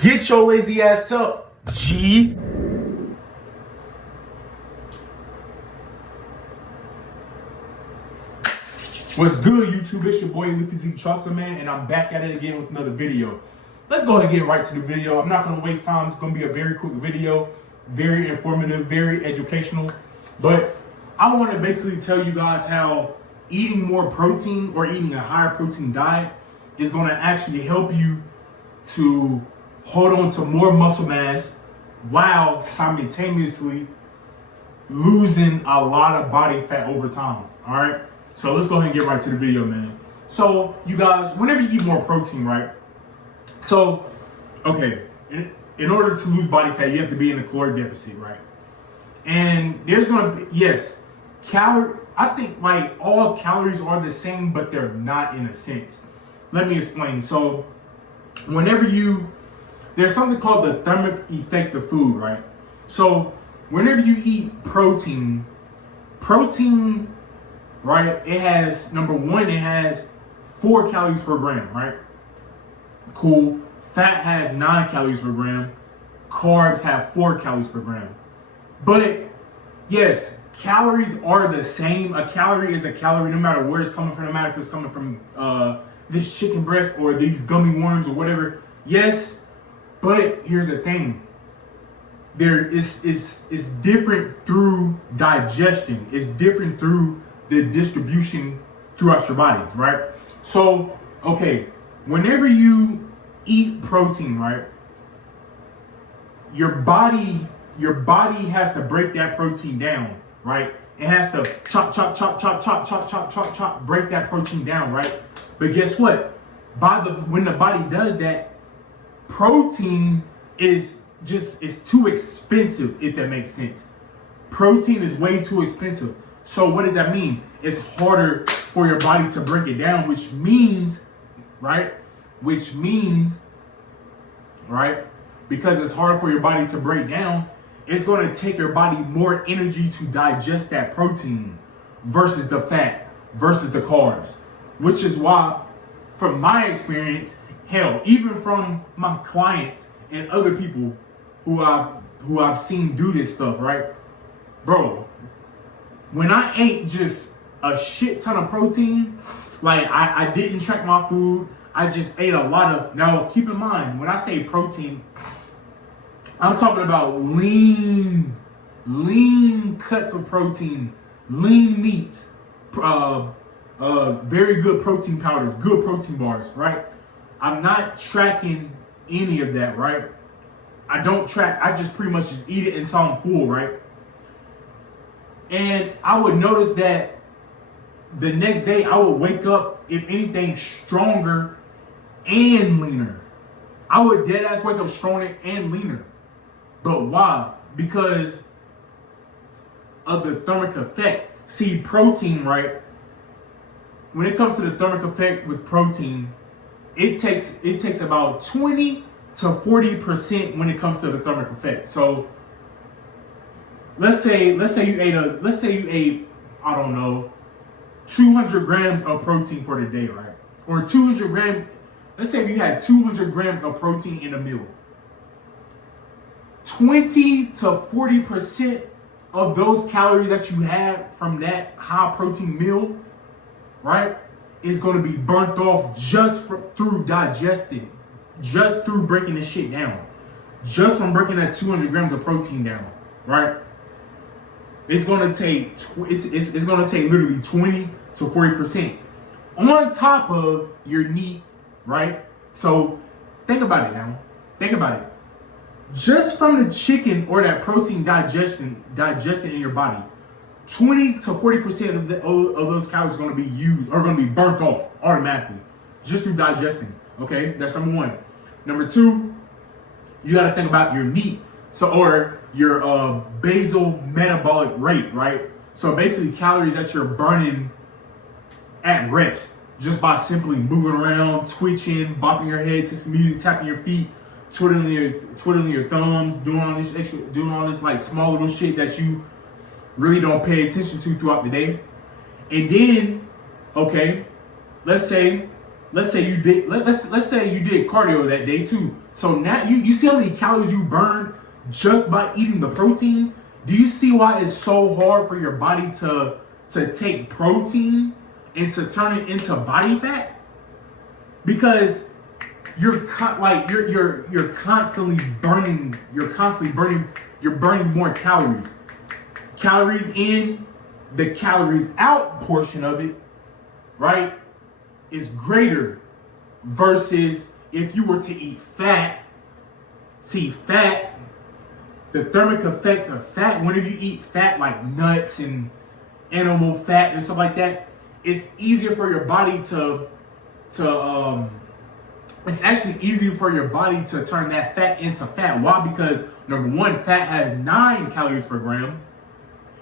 Get your lazy ass up, G. What's good, YouTube? It's your boy, Leafy Truckster Man, and I'm back at it again with another video. Let's go ahead and get right to the video. I'm not going to waste time. It's going to be a very quick video, very informative, very educational. But I want to basically tell you guys how eating more protein or eating a higher protein diet is going to actually help you to hold on to more muscle mass while simultaneously losing a lot of body fat over time. All right. So let's go ahead and get right to the video, man. So you guys, whenever you eat more protein, right? So, okay, in order to lose body fat, you have to be in a caloric deficit, right? And there's going to be, yes, I think like all calories are the same, but they're not in a sense. Let me explain. So whenever there's something called the thermic effect of food, right? So whenever you eat protein, right, it has, number one, it has 4 calories per gram, right? Cool. Fat has 9 calories per gram. Carbs have 4 calories per gram. But yes, calories are the same. A calorie is a calorie no matter where it's coming from, no matter if it's coming from this chicken breast or these gummy worms or whatever. Yes, but here's the thing. It's different through digestion. It's different through the distribution throughout your body, right? So, okay, whenever you eat protein, right, your body has to break that protein down, right? It has to chop, break that protein down, right? But guess what? When the body does that, protein is too expensive, if that makes sense. Protein is way too expensive. So what does that mean? It's harder for your body to break it down, which means, right? Because it's harder for your body to break down, it's going to take your body more energy to digest that protein versus the fat, versus the carbs. Which is why, from my experience, hell, even from my clients and other people who I've seen do this stuff, right? Bro, when I ate just a shit ton of protein, like I didn't track my food, I just ate a lot of, now keep in mind, when I say protein, I'm talking about lean cuts of protein, lean meats, very good protein powders, good protein bars, right? I'm not tracking any of that, right? I don't track, I just pretty much just eat it until I'm full, right? And I would notice that the next day I would wake up, if anything, stronger and leaner. I would dead ass wake up stronger and leaner. But why? Because of the thermic effect. See, protein, right? When it comes to the thermic effect with protein, it takes about 20 to 40% when it comes to the thermic effect. So let's say you ate, I don't know, 200 grams of protein for the day, right? Or 200 grams, let's say you had 200 grams of protein in a meal. 20 to 40% of those calories that you had from that high protein meal, right, is going to be burnt off through digesting, just through breaking this shit down, just from breaking that 200 grams of protein down, right? It's going to take it's going to take literally 20 to 40% on top of your meat, right? So think about it now. Think about it. Just from the chicken or that protein digested in your body, 20 to 40% of those calories are going to be used or going to be burnt off automatically just through digesting. Okay, that's number one. Number two, you got to think about your meat, or your basal metabolic rate, right? So basically, calories that you're burning at rest just by simply moving around, twitching, bopping your head to some music, tapping your feet, twiddling your thumbs, doing all this like small little shit that you really don't pay attention to throughout the day. And then, okay, let's say let's say you did let's say you did cardio that day too. So now you see how many calories you burn just by eating the protein? Do you see why it's so hard for your body to take protein and to turn it into body fat? Because you're constantly burning more calories. Calories in, the calories out portion of it, right, is greater versus if you were to eat fat. See, fat, the thermic effect of fat, whenever you eat fat like nuts and animal fat and stuff like that, it's easier for your body it's actually easier for your body to turn that fat into fat. Why? Because number one, fat has 9 calories per gram.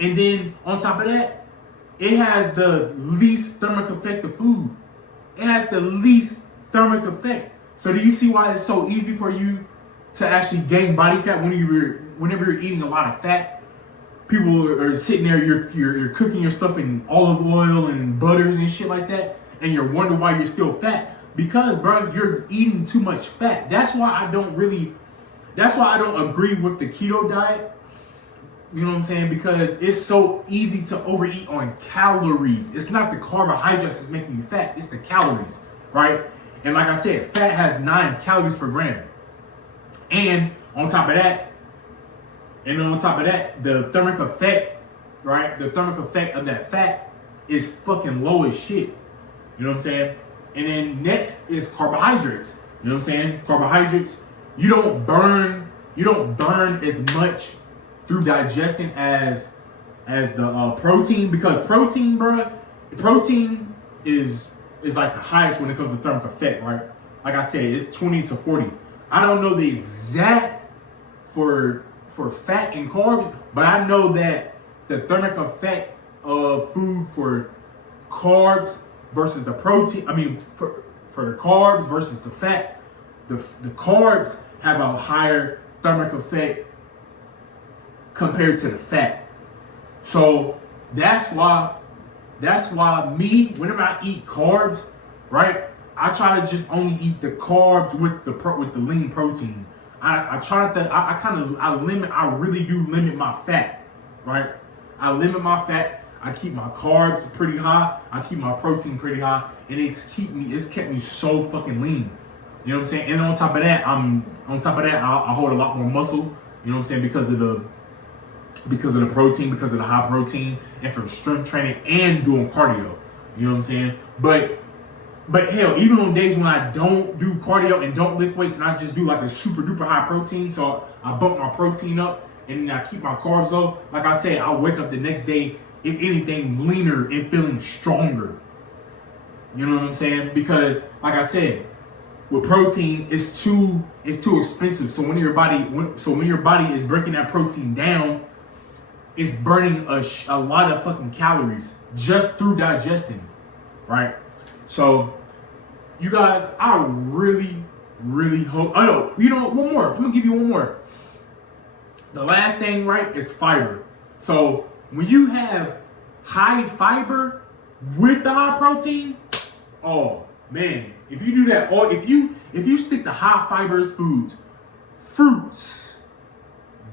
And then on top of that, it has the least thermic effect of food. It has the least thermic effect. So do you see why it's so easy for you to actually gain body fat whenever you're eating a lot of fat? People are sitting there, you're cooking your stuff in olive oil and butters and shit like that, and you're wondering why you're still fat. Because, bro, you're eating too much fat. That's why I don't agree with the keto diet. You know what I'm saying? Because it's so easy to overeat on calories. It's not the carbohydrates that's making you fat. It's the calories, right? And like I said, fat has 9 calories per gram. And on top of that, the thermic effect, right? The thermic effect of that fat is fucking low as shit. You know what I'm saying? And then next is carbohydrates. You know what I'm saying? Carbohydrates, you don't burn as much through digestion as the protein, because protein is like the highest when it comes to thermic effect, right? Like I said, it's 20 to 40. I don't know the exact for fat and carbs, but I know that the thermic effect of food for carbs versus the protein, for the carbs versus the fat, the carbs have a higher thermic effect compared to the fat. So that's why me, whenever I eat carbs, right, I try to just only eat the carbs with the lean protein. I really do limit my fat, right? I limit my fat. I keep my carbs pretty high. I keep my protein pretty high, and it's kept me so fucking lean. You know what I'm saying? And on top of that, I hold a lot more muscle. You know what I'm saying? Because of the protein, because of the high protein, and from strength training and doing cardio. You know what I'm saying? But hell, even on days when I don't do cardio and don't lift weights and I just do like a super duper high protein, so I bump my protein up and I keep my carbs low. Like I said, I'll wake up the next day, if anything, leaner and feeling stronger. You know what I'm saying? Because like I said, with protein, it's too expensive. So when your body is breaking that protein down, it's burning a lot of fucking calories just through digesting, right? So you guys, I really, really hope. Oh no, you know, one more. I'm gonna give you one more. The last thing, right, is fiber. So when you have high fiber with the high protein, oh man, if you do that, or if you stick to high fibers foods, fruits,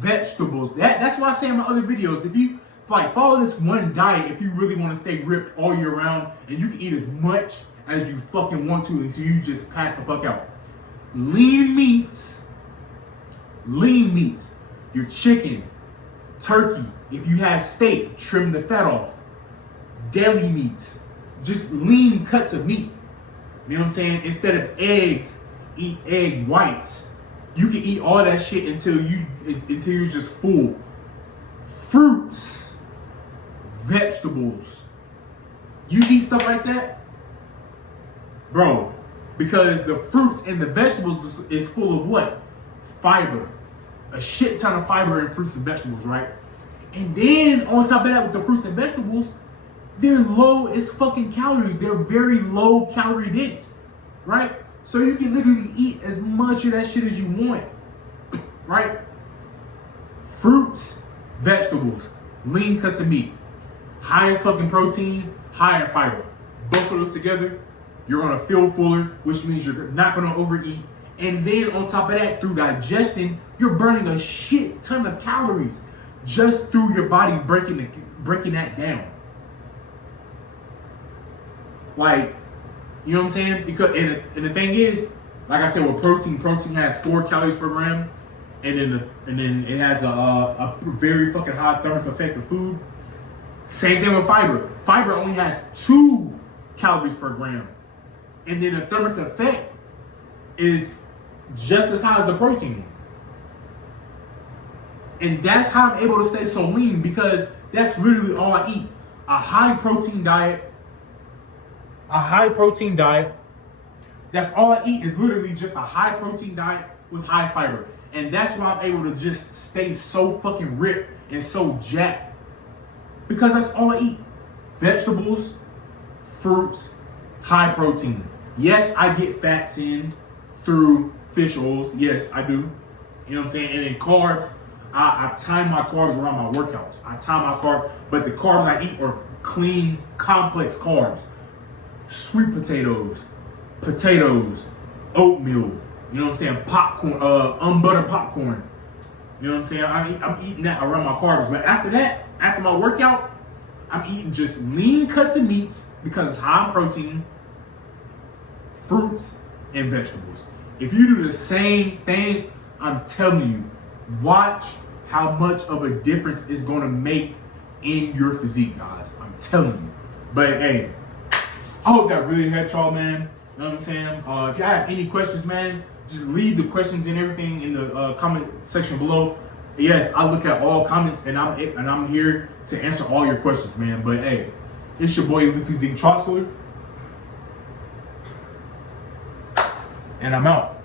vegetables, that's why I say in my other videos, if you follow this one diet, if you really want to stay ripped all year round, and you can eat as much as you fucking want to until you just pass the fuck out. Lean meats, your chicken, turkey. If you have steak, trim the fat off. Deli meats, just lean cuts of meat. You know what I'm saying? Instead of eggs, eat egg whites. You can eat all that shit until you're just full. Fruits, vegetables. You eat stuff like that, bro, because the fruits and the vegetables is full of what? Fiber. A shit ton of fiber in fruits and vegetables, right? And then on top of that, with the fruits and vegetables, they're low as fucking calories. They're very low calorie dense, right? So you can literally eat as much of that shit as you want, right? Fruits, vegetables, lean cuts of meat, highest fucking protein, higher fiber. Both of those together You're gonna feel fuller, which means you're not gonna overeat. And then on top of that, through digestion, you're burning a shit ton of calories just through your body breaking that down. Like, you know what I'm saying? Because and the thing is, like I said, with protein has 4 calories per gram, and then it has a very fucking high thermic effect of food. Same thing with fiber. Fiber only has 2 calories per gram, and then the thermic effect is just as high as the protein. And that's how I'm able to stay so lean, because that's literally all I eat. A high protein diet. That's all I eat, is literally just a high protein diet with high fiber. And that's why I'm able to just stay so fucking ripped and so jacked. Because that's all I eat. Vegetables, fruits, high protein. Yes, I get fats in through fish oils. Yes, I do. You know what I'm saying? And then carbs, I time my carbs around my workouts. I time my carbs, but the carbs I eat are clean, complex carbs. Sweet potatoes, oatmeal, you know what I'm saying? Popcorn, unbuttered popcorn. You know what I'm saying? I'm eating that around my carbs. But after that, after my workout, I'm eating just lean cuts of meats because it's high in protein, fruits, and vegetables. If you do the same thing, I'm telling you, watch how much of a difference it's going to make in your physique, guys. I'm telling you. But hey, I hope that really helped y'all, man. You know what I'm saying? If you have any questions, man, just leave the questions and everything in the comment section below. Yes, I look at all comments, and I'm here to answer all your questions, man. But hey, it's your boy Elite Physique Troxler, and I'm out.